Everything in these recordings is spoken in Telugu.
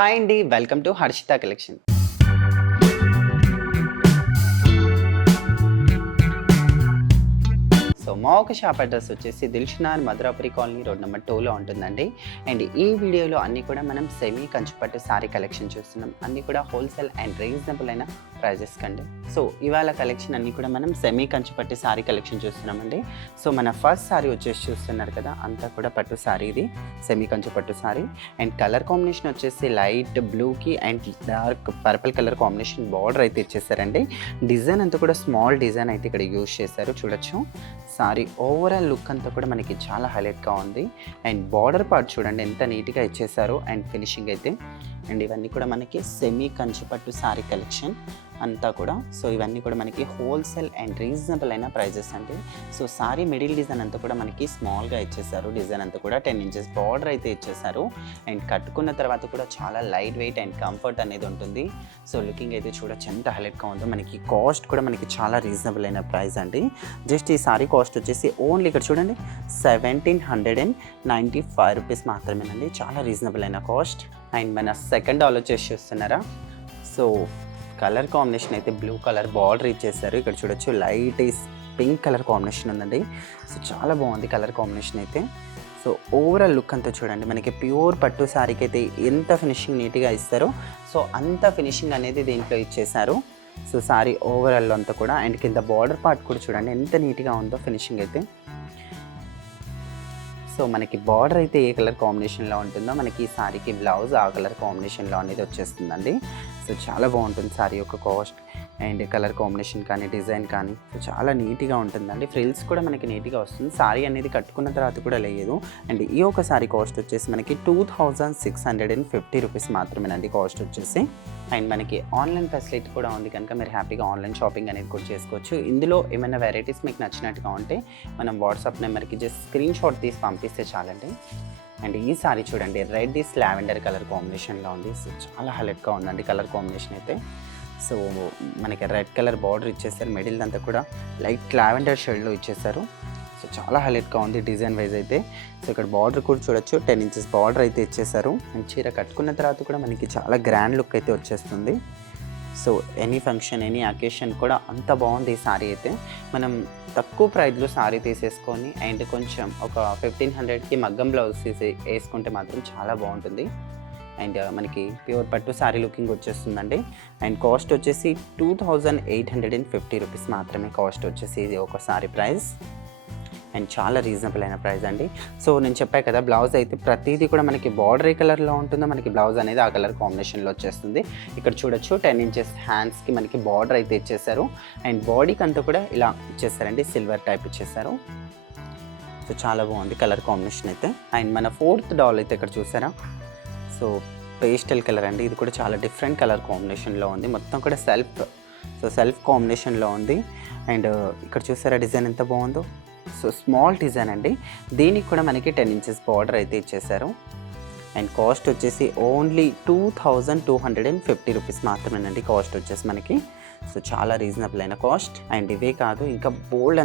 హాయ్ అండి, welcome to Harshita collection. So మా ఒక షాప్ అడ్రస్ వచ్చేసి Dilsukhnagar Madhurapuri colony road number 2లో ఉంటుందండి. అండ్ ఈ వీడియోలో అన్నీ కూడా మనం సెమీ కంచిపట్టు శారీ కలెక్షన్ చూస్తున్నాం. అన్నీ కూడా హోల్సేల్ అండ్ రీజనబుల్ అయిన ప్రైజెస్ కండి. సో ఇవాళ కలెక్షన్ అన్నీ కూడా మనం సెమీ కంచిపట్టు శారీ కలెక్షన్ చూస్తున్నామండి. సో మన ఫస్ట్ శారీ వచ్చేసి చూస్తున్నారు కదా, అంతా కూడా పట్టు శారీ, ఇది semi Kanchipattu sari. And colour combination వచ్చేసి లైట్ బ్లూకి and dark purple colour combination border అయితే ఇచ్చేసారండి. డిజైన్ అంతా కూడా స్మాల్ డిజైన్ అయితే ఇక్కడ యూజ్ చేశారు, చూడొచ్చు. సారీ ఓవరాల్ లుక్ అంతా కూడా మనకి చాలా హైలైట్గా ఉంది. అండ్ బార్డర్ పార్ట్ చూడండి ఎంత నీట్గా ఇచ్చేసారు. అండ్ ఫినిషింగ్ అయితే అండ్ ఇవన్నీ కూడా మనకి సెమీ కంచిపట్టు శారీ కలెక్షన్ అంతా కూడా. సో ఇవన్నీ కూడా మనకి హోల్సేల్ అండ్ రీజనబుల్ అయిన ప్రైజెస్ అండి. సో సారీ మిడిల్ డిజైన్ అంతా కూడా మనకి స్మాల్గా ఇచ్చేసారు. డిజైన్ అంతా కూడా 10 ఇంచెస్ బార్డర్ అయితే ఇచ్చేసారు. అండ్ కట్టుకున్న తర్వాత కూడా చాలా లైట్ వెయిట్ అండ్ కంఫర్ట్ అనేది ఉంటుంది. సో లుకింగ్ అయితే చూడొచ్చు ఎంత హైలైట్గా ఉందో. మనకి కాస్ట్ కూడా మనకి చాలా రీజనబుల్ అయిన ప్రైస్ అండి. జస్ట్ ఈ సారీ కాస్ట్ వచ్చేసి ఓన్లీ ఇక్కడ చూడండి 1795 రూపీస్ మాత్రమేనండి. చాలా రీజనబుల్ అయిన కాస్ట్. అండ్ మన సెకండ్ డాల్ వచ్చేసి చూస్తున్నారా, సో కలర్ కాంబినేషన్ అయితే బ్లూ కలర్ బార్డర్ ఇచ్చేసారు. ఇక్కడ చూడొచ్చు లైట్ పింక్ కలర్ కాంబినేషన్ ఉందండి. సో చాలా బాగుంది కలర్ కాంబినేషన్ అయితే. సో ఓవరాల్ లుక్ అంతా చూడండి, మనకి ప్యూర్ పట్టు శారీకి అయితే ఎంత ఫినిషింగ్ నీట్గా ఇస్తారో సో అంత ఫినిషింగ్ అనేది దీంట్లో ఇచ్చేసారు. సో శారీ ఓవరాల్ అంతా కూడా. అండ్ కింద బార్డర్ పార్ట్ కూడా చూడండి ఎంత నీట్గా ఉందో ఫినిషింగ్ అయితే. సో మనకి బార్డర్ అయితే ఏ కలర్ కాంబినేషన్లో ఉంటుందో మనకి ఈ శారీకి బ్లౌజ్ ఆ కలర్ కాంబినేషన్లో అనేది వచ్చేస్తుందండి. సో చాలా బాగుంటుంది శారీ యొక్క కాస్ట్ అండ్ కలర్ కాంబినేషన్ కానీ డిజైన్ కానీ. సో చాలా నీట్గా ఉంటుందండి. ఫ్రిల్స్ కూడా మనకి నీట్గా వస్తుంది. శారీ అనేది కట్టుకున్న తర్వాత కూడా లేదు. అండ్ ఈ ఒక శారీ కాస్ట్ వచ్చేసి మనకి 2650 రూపీస్ మాత్రమేనండి కాస్ట్ వచ్చేసి. అండ్ మనకి ఆన్లైన్ ఫెసిలిటీ కూడా ఉంది కనుక మీరు హ్యాపీగా ఆన్లైన్ షాపింగ్ అనేది కూడా చేసుకోవచ్చు. ఇందులో ఏమైనా వెరైటీస్ మీకు నచ్చినట్టుగా ఉంటే మనం వాట్సాప్ నెంబర్కి జస్ట్ స్క్రీన్ షాట్ తీసి పంపిస్తే చాలండి. అండ్ ఈ సారీ చూడండి రెడ్ ఇస్ లావెండర్ కలర్ కాంబినేషన్లో ఉంది. సో చాలా హైలైట్గా ఉందండి కలర్ కాంబినేషన్ అయితే. సో మనకి రెడ్ కలర్ బార్డర్ ఇచ్చేసారు. మిడిల్ అంతా కూడా లైట్ లావెండర్ షేడ్లో ఇచ్చేసారు. సో చాలా హైలైట్గా ఉంది డిజైన్ వైజ్ అయితే. సో ఇక్కడ బార్డర్ కూడా చూడొచ్చు 10 ఇంచెస్ బార్డర్ అయితే ఇచ్చేసారు. అండ్ చీర కట్టుకున్న తర్వాత కూడా మనకి చాలా గ్రాండ్ లుక్ అయితే వచ్చేస్తుంది. So any function any occasion కూడా అంత బాగుంది ఈ సారీ అయితే. మనం తక్కువ ప్రైస్లో సారీ తీసేసుకొని అండ్ కొంచెం ఒక 1500కి మగ్గం బ్లౌజ్ తీసి వేసుకుంటే మాత్రం చాలా బాగుంటుంది. అండ్ మనకి ప్యూర్ పట్టు సారీ లుకింగ్ వచ్చేస్తుందండి. అండ్ కాస్ట్ వచ్చేసి 2850 రూపీస్ మాత్రమే కాస్ట్ వచ్చేసి ఇది ఒక సారీ ప్రైస్. అండ్ చాలా రీజనబుల్ అయిన ప్రైస్ అండి. సో నేను చెప్పాను కదా, బ్లౌజ్ అయితే ప్రతిదీ కూడా మనకి బార్డర్ ఏ కలర్లో ఉంటుందో మనకి బ్లౌజ్ అనేది ఆ కలర్ కాంబినేషన్లో వచ్చేస్తుంది. ఇక్కడ చూడొచ్చు 10 ఇంచెస్ హ్యాండ్స్కి మనకి బార్డర్ అయితే ఇచ్చేసారు. అండ్ బాడీకి అంతా కూడా ఇలా ఇచ్చేసారండి, సిల్వర్ టైప్ ఇచ్చేసారు. సో చాలా బాగుంది కలర్ కాంబినేషన్ అయితే. అండ్ మన ఫోర్త్ డాల్ అయితే ఇక్కడ చూసారా, సో పేస్టల్ కలర్ అండి. ఇది కూడా చాలా డిఫరెంట్ కలర్ కాంబినేషన్లో ఉంది. మొత్తం కూడా సెల్ఫ్ కాంబినేషన్లో ఉంది. అండ్ ఇక్కడ చూసారా డిజైన్ ఎంత బాగుందో. సో స్మాల్ డిజైన్ అండి. దీనికి కూడా మనకి 10 ఇంచెస్ బార్డర్ అయితే ఇచ్చేసారు. అండ్ కాస్ట్ వచ్చేసి ఓన్లీ 2250 రూపీస్ మాత్రమేనండి కాస్ట్ వచ్చేసి మనకి. సో చాలా రీజనబుల్ అయిన కాస్ట్. అండ్ ఇవే కాదు ఇంకా బోల్డ్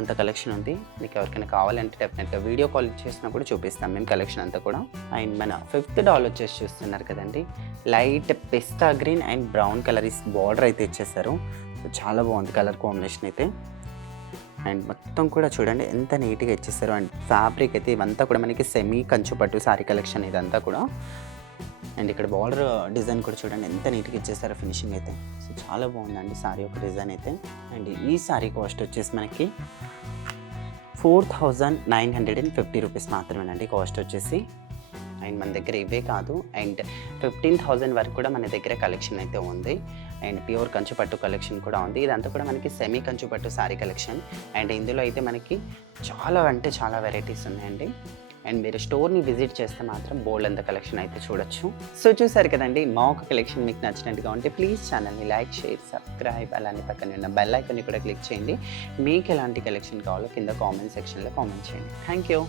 అంత కలెక్షన్ ఉంది. మీకు ఎవరికైనా కావాలంటే డెఫినెట్గా వీడియో కాల్ చేసినా కూడా చూపిస్తాం మేము కలెక్షన్ అంతా కూడా. అండ్ మన ఫిఫ్త్ డాల్ వచ్చేసి చూస్తున్నారు కదండి, light pista green and brown colour border అయితే ఇచ్చేసారు. సో చాలా బాగుంది కలర్ కాంబినేషన్ అయితే. అండ్ మొత్తం కూడా చూడండి ఎంత నీట్గా ఇచ్చేసారు. అండ్ ఫ్యాబ్రిక్ అయితే ఇవంతా కూడా మనకి సెమీ కంచుపట్టు శారీ కలెక్షన్ ఇదంతా కూడా. అండ్ ఇక్కడ బార్డర్ డిజైన్ కూడా చూడండి ఎంత నీట్గా ఇచ్చేసారో ఫినిషింగ్ అయితే. సో చాలా బాగుందండి శారీ ఒక డిజైన్ అయితే. అండ్ ఈ శారీ కాస్ట్ వచ్చేసి మనకి 4950 రూపీస్ మాత్రమేనండి కాస్ట్ వచ్చేసి. అండ్ మన దగ్గర ఇవే కాదు అండ్ 15,000 వరకు కూడా మన దగ్గర కలెక్షన్ అయితే ఉంది. అండ్ ప్యూర్ కంచుపట్టు కలెక్షన్ కూడా ఉంది. ఇదంతా కూడా మనకి సెమీ కంచుపట్టు శారీ కలెక్షన్. అండ్ ఇందులో అయితే మనకి చాలా వెరైటీస్ ఉన్నాయండి. అండ్ మీరు స్టోర్ని విజిట్ చేస్తే మాత్రం బోల్డ్ అంత కలెక్షన్ అయితే చూడొచ్చు. సో చూసారు కదండి, మా ఒక కలెక్షన్ మీకు నచ్చినట్టుగా ఉంటే ప్లీజ్ ఛానల్ని లైక్, షేర్, సబ్స్క్రైబ్, అలానే పక్కన ఉన్న బెల్ ఐకాన్ని కూడా క్లిక్ చేయండి. మీకు ఎలాంటి కలెక్షన్ కావాలో కింద కామెంట్ సెక్షన్లో కామెంట్ చేయండి. Thank you.